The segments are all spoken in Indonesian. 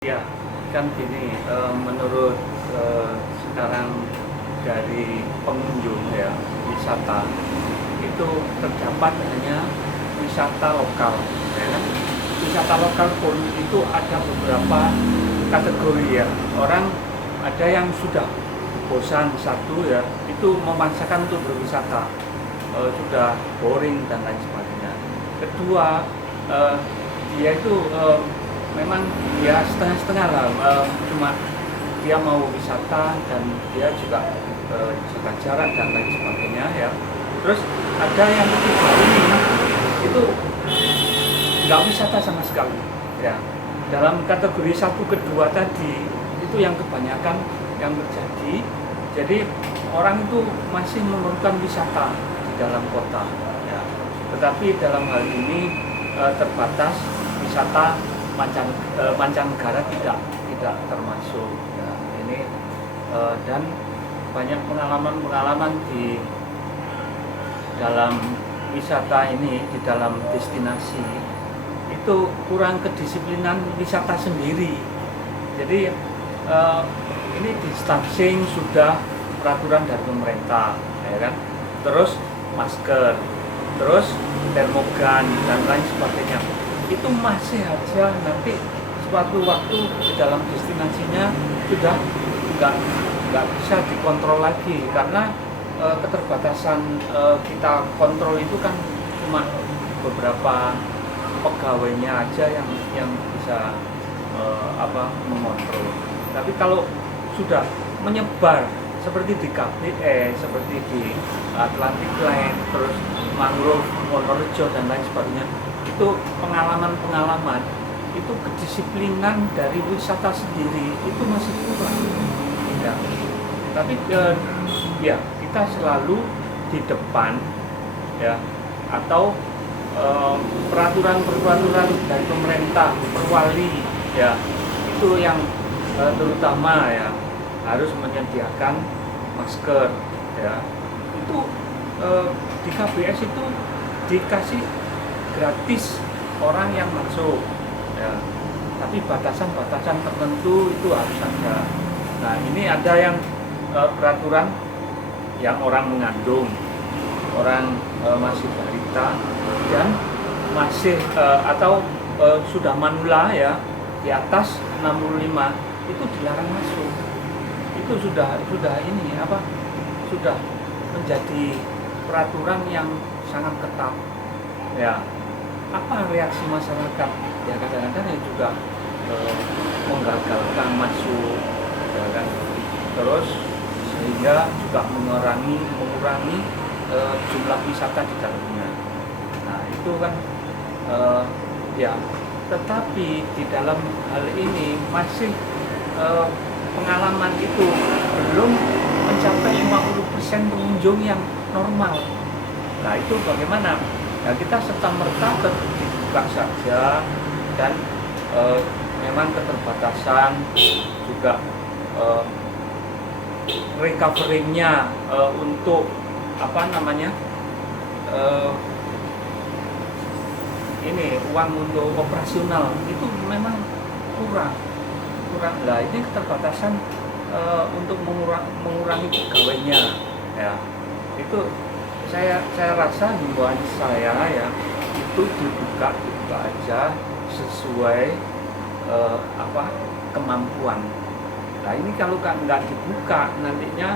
Ya, kan gini, menurut sekarang dari pengunjung ya, wisata itu terdapat hanya wisata lokal, ya kan? Wisata lokal pun itu ada beberapa kategori ya. Orang ada yang sudah bosan satu ya, itu memaksakan untuk berwisata, sudah boring dan lain sebagainya. Kedua, eh, dia itu memang ya setengah-setengah lah, cuma dia mau wisata dan dia juga jaga jarak dan lain sebagainya ya. Terus ada yang ketiga ini itu nggak wisata sama sekali ya. Dalam kategori satu kedua tadi itu yang kebanyakan yang terjadi. Jadi orang itu masih memerlukan wisata di dalam kota ya. Tetapi dalam hal ini terbatas wisata mancanegara tidak termasuk ya. Ini dan banyak pengalaman di dalam wisata ini, di dalam destinasi itu kurang kedisiplinan wisata sendiri. Jadi ini distancing sudah peraturan dari pemerintah ya kan, terus masker, terus termogan dan lain sebagainya, itu masih aja nanti suatu waktu di dalam destinasinya sudah nggak bisa dikontrol lagi karena keterbatasan kita kontrol itu kan cuma beberapa pegawainya aja yang bisa mengontrol. Tapi kalau sudah menyebar seperti di KBS, seperti di Atlantic Line, terus Mangrove, Wonorejo dan lain sebagainya, itu pengalaman itu kedisiplinan dari wisata sendiri itu masih kurang ya. Tapi ya kita selalu di depan ya, atau peraturan dari pemerintah, perwali ya, itu yang terutama ya harus menyediakan masker ya. Itu di KBS itu dikasih gratis orang yang masuk ya, tapi batasan-batasan tertentu itu harus ada. Nah ini ada yang peraturan yang orang mengandung, orang masih balita dan masih atau sudah manula ya, di atas 65 itu dilarang masuk. Itu sudah ini sudah menjadi peraturan yang sangat ketat ya. Apa reaksi masyarakat ya, kadang-kadang ya juga menggagalkan masuk ya kan, terus sehingga juga mengurangi jumlah wisata di dalamnya. Nah itu kan ya, tetapi di dalam hal ini masih pengalaman itu belum mencapai 50% pengunjung yang normal. Nah itu bagaimana? Nah kita serta-merta dibuka saja dan memang keterbatasan juga recovery-nya untuk ini uang untuk operasional itu memang kurang lah. Ini keterbatasan untuk mengurangi pegawainya ya. Itu saya rasa himbauan saya ya, itu dibuka aja sesuai kemampuan. Nah ini kalau nggak dibuka nantinya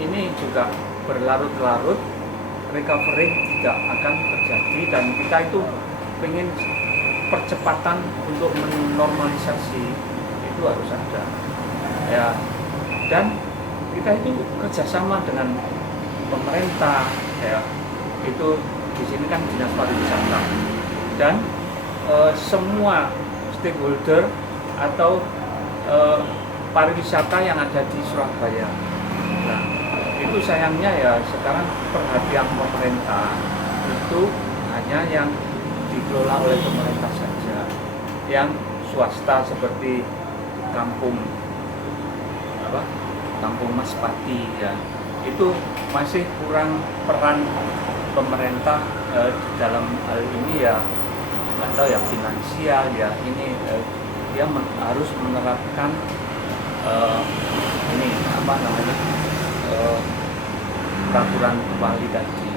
ini juga berlarut-larut, recovery tidak akan terjadi, dan kita itu pengen percepatan untuk menormalisasi itu harus ada ya. Dan kita itu kerjasama dengan pemerintah ya, itu di sini kan dinas pariwisata dan semua stakeholder atau pariwisata yang ada di Surabaya. Nah itu sayangnya ya sekarang perhatian pemerintah itu hanya yang dikelola oleh pemerintah saja. Yang swasta seperti kampung Mas Pati ya, itu masih kurang peran pemerintah dalam hal ini ya, atau ya finansial ya, ini dia harus menerapkan ini apa namanya peraturan Bali tadi.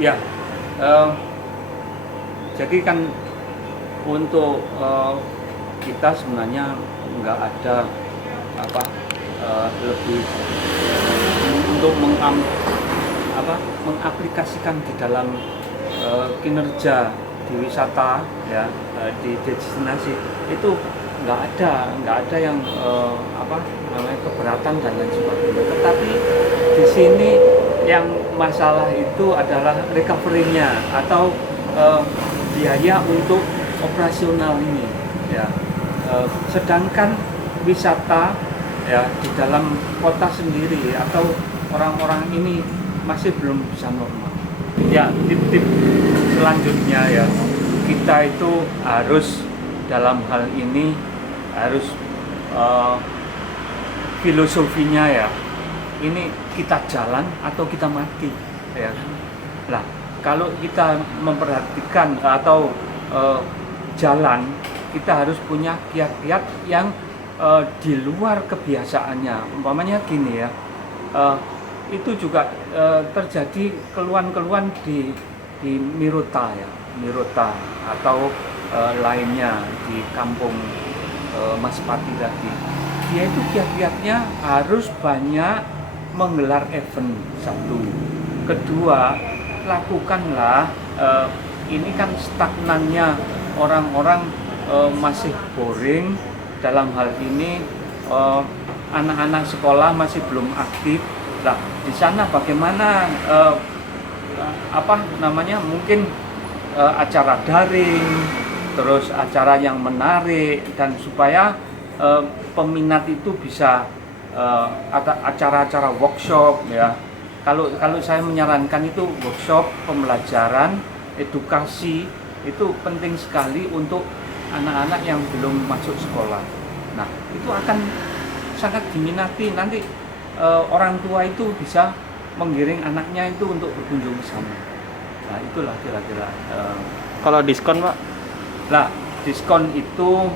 Ya, jadi kan untuk kita sebenarnya nggak ada apa lebih untuk mengaplikasikan di dalam kinerja di wisata ya, di destinasi itu nggak ada yang keberatan dan lain sebagainya. Tetapi di sini yang masalah itu adalah recovery-nya atau biaya untuk operasional ini ya. Sedangkan wisata ya di dalam kota sendiri atau orang-orang ini masih belum bisa normal. Ya, tip-tip selanjutnya ya, kita itu harus dalam hal ini harus filosofinya ya, ini kita jalan atau kita mati ya. Nah, kalau kita memperhatikan atau jalan, kita harus punya kiat-kiat yang di luar kebiasaannya. Umpamanya gini ya, itu juga terjadi keluhan-keluhan di Mirota ya, Mirota atau lainnya di kampung Mas Pati tadi. Dia itu kiat-kiatnya harus banyak menggelar event, satu. Kedua, lakukanlah ini kan stagnannya orang-orang masih boring dalam hal ini, anak-anak sekolah masih belum aktif. Nah, di sana bagaimana mungkin acara daring, terus acara yang menarik, dan supaya peminat itu bisa ada acara-acara workshop ya. Kalau saya menyarankan itu workshop, pembelajaran, edukasi itu penting sekali untuk anak-anak yang belum masuk sekolah. Nah, itu akan sangat diminati nanti. Orang tua itu bisa menggiring anaknya itu untuk berkunjung ke sana. Nah, itulah kira-kira. Kalau diskon, Pak? Nah, diskon itu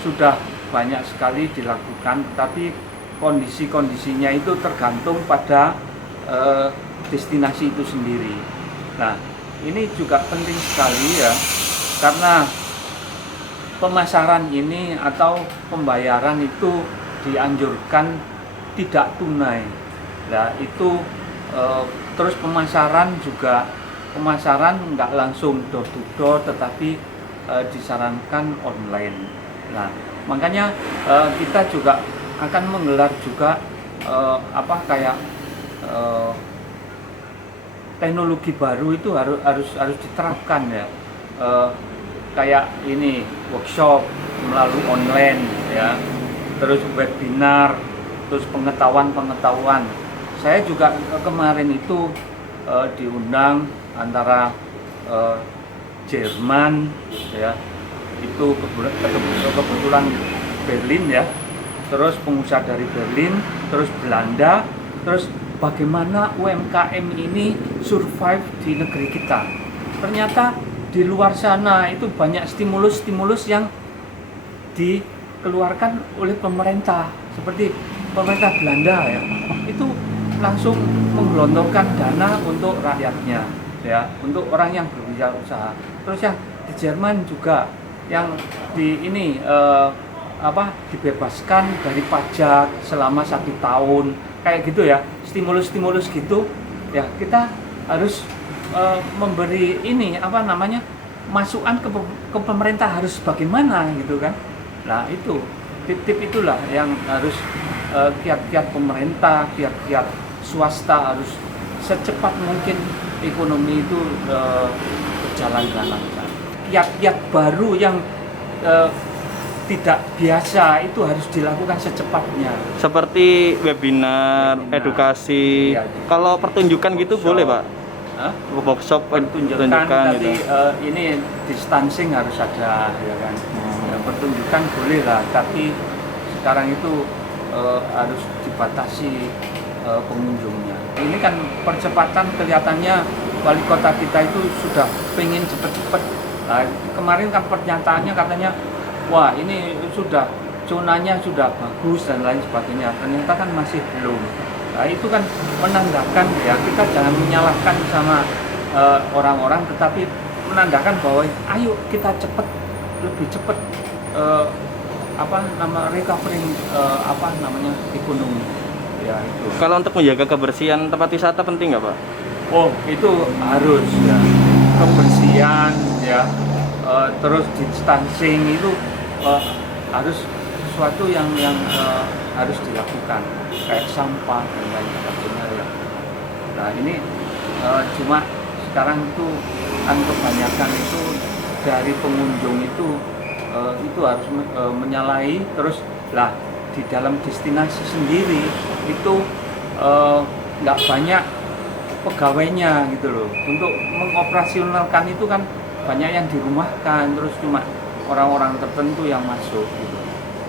sudah banyak sekali dilakukan, tapi kondisi-kondisinya itu tergantung pada destinasi itu sendiri. Nah, ini juga penting sekali ya, karena pemasaran ini atau pembayaran itu dianjurkan tidak tunai. Nah, itu terus pemasaran nggak langsung door to door, tetapi disarankan online. Nah, makanya kita juga akan menggelar juga teknologi baru itu harus diterapkan ya. Kayak ini workshop melalui online ya, terus webinar, terus pengetahuan. Saya juga kemarin itu diundang antara Jerman ya, itu kebetulan Berlin ya, terus pengusaha dari Berlin, terus Belanda, terus bagaimana UMKM ini survive di negeri kita. Ternyata di luar sana itu banyak stimulus yang dikeluarkan oleh pemerintah, seperti pemerintah Belanda ya, itu langsung menggelontorkan dana untuk rakyatnya ya, untuk orang yang berwirausaha. Terus yang di Jerman juga yang dibebaskan dari pajak selama 1 tahun, kayak gitu ya, stimulus gitu ya. Kita harus memberi masukan ke pemerintah harus bagaimana gitu kan. Nah, itu tip-tip itulah yang harus kiat-kiat pemerintah, kiat-kiat swasta harus secepat mungkin ekonomi itu berjalan dengan lancar. Kiat-kiat baru yang tidak biasa itu harus dilakukan secepatnya. Seperti webinar. Edukasi. Ya. Kalau pertunjukan gitu workshop, boleh, Pak? Workshop pertunjukan tapi gitu. Ini distancing harus ada ya kan. Ya, pertunjukan boleh lah, tapi sekarang itu harus dibatasi pengunjungnya. Ini kan percepatan, kelihatannya wali kota kita itu sudah pengen cepet-cepet. Nah, kemarin kan pernyataannya katanya wah ini sudah zonanya sudah bagus dan lain sebagainya, ternyata kan masih belum. Nah itu kan menandakan ya, kita jangan menyalahkan sama orang-orang, tetapi menandakan bahwa ayo kita lebih cepat recovering ekonomi ya itu. Kalau untuk menjaga kebersihan tempat wisata penting nggak Pak? Oh itu harus ya, kebersihan ya, terus distancing itu harus sesuatu yang harus dilakukan, kayak sampah dan lain sebagainya ya. Nah ini cuma sekarang itu kan kebanyakan itu dari pengunjung itu harus menyalahi, terus lah di dalam destinasi sendiri itu nggak banyak pegawainya gitu loh. Untuk mengoperasionalkan itu kan banyak yang dirumahkan, terus cuma orang-orang tertentu yang masuk gitu.